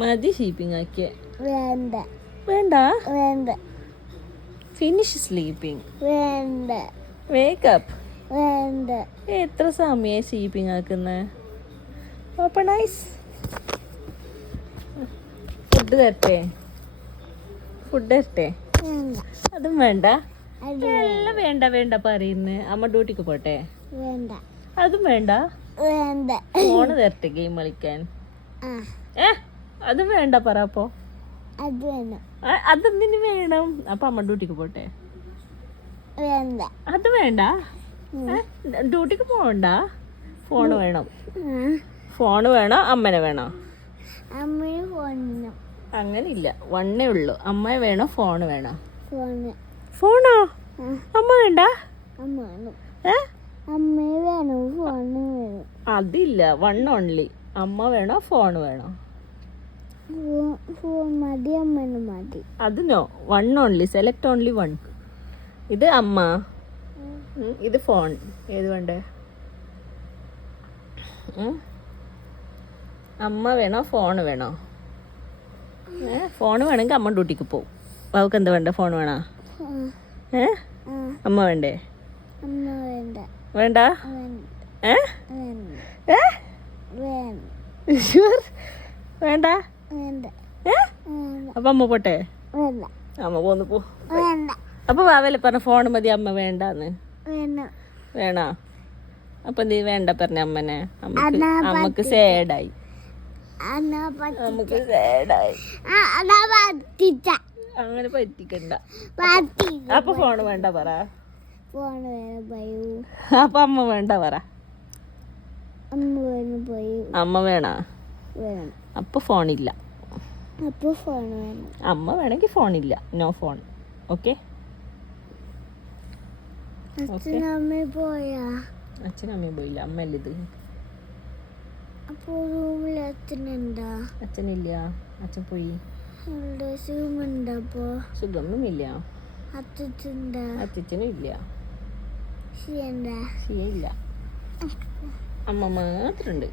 മതി സ്ലീപ്പിംഗ് ആക്കിയ. വേണ്ട വേണ്ട. വേണ്ട ഫിനിഷ് സ്ലീപ്പിംഗ്. വേണ്ട വേക്കപ്പ്. വേണ്ട എത്ര സമയമായി സ്ലീപ്പിംഗ് ആക്കുന്നത്? Open eyes. ഫുഡ് തരട്ടെ? ഫുഡ് തരട്ടെ? വേണ്ട അതും വേണ്ട. അത് എല്ലാം വേണ്ട വേണ്ട പറയുന്നു. അമ്മ ഡ്യൂട്ടിക്ക് പോട്ടെ? വേണ്ട അതും വേണ്ട. വേണ്ട ഫോണ് തരട്ടെ ഗെയിം കളിക്കാൻ? ആ അതും വേണ്ട പറ. അപ്പോ അത് വേണം. അതെന്തിനു വേണം? അപ്പൊ അമ്മ ഡ്യൂട്ടിക്ക് പോട്ടെ? വേണ്ട അത് വേണ്ട. ഡ്യൂട്ടിക്ക് പോകണ്ട. ഫോണ് വേണം. ഫോണ് വേണോ അമ്മനെ വേണോ? അമ്മയെ ഫോണിന് അങ്ങനില്ല, വണ്ണേ ഉള്ളു. അമ്മയെ വേണോ ഫോണ് വേണോ? ഫോണ് ഫോണോ? അമ്മ വേണ്ട. അമ്മ വേണം. അമ്മയെ വേണം, ഫോണ് വേണം. അതില്ല, വൺ ഓൺലി. അമ്മ വേണോ ഫോൺ വേണോ? ഫോൺ മതി, അമ്മന് മതി. അതിനോ? One only, select only one. ഇത് അമ്മ, ഇത് ഫോൺ. ഏത് വേണ്ടേ? അമ്മ വേണോ ഫോൺ വേണോ? ഫോൺ വേണമെങ്കിൽ അമ്മ ഡ്യൂട്ടിക്ക് പോവും. അവൾക്ക് എന്താ വേണ്ട? ഫോൺ വേണോ? അമ്മ വേണ്ടേ? അമ്മ വേണ്ട. വേണ്ട. വേണ്ട. വേണ്ട അപ്പൊ അമ്മ പോട്ടെ? വേണ്ട അമ്മ പോന്ന് പോ. വേണ്ട അപ്പൊ വാവല്ലേ പറഞ്ഞ ഫോൺ മതി, അമ്മ വേണ്ടാന്ന്? വേണം. വേണോ? അപ്പൊ നീ വേണ്ട പറഞ്ഞ അമ്മനെ? അമ്മക്ക് സേഡായി. നമുക്ക് സേഡായി. അങ്ങനെ പറ്റിക്കണ്ട. അപ്പൊ ഫോൺ വേണ്ട പറ. ഫോൺ വേണം പോയി. അപ്പൊ അമ്മ വേണ്ട പറ. അമ്മ വേണം പോയി. അമ്മ വേണോ? വേണം. അപ്പൊ ഫോണില്ല. അപ്പൊ ഫോൺ വേണം. അമ്മ വേണമെങ്കിൽ ഫോണില്ല. No phone. ഓക്കെ? അച്ഛനമ്മ പോയാ? അച്ഛനും അമ്മയും പോയില്ല, അമ്മയല്ലേ ഇത്. അപ്പൊ റൂമിൽ അച്ഛനുണ്ടാ? അച്ഛനില്ല, അച്ഛൻ പോയി. സുഖമുണ്ടപ്പോ? സുഖമൊന്നുമില്ല. അച്ഛനുണ്ടാ? അച്ഛനും ഇല്ല. ശരിയുണ്ടാ? ശരിയില്ല. അമ്മ മാത്രമുണ്ട്.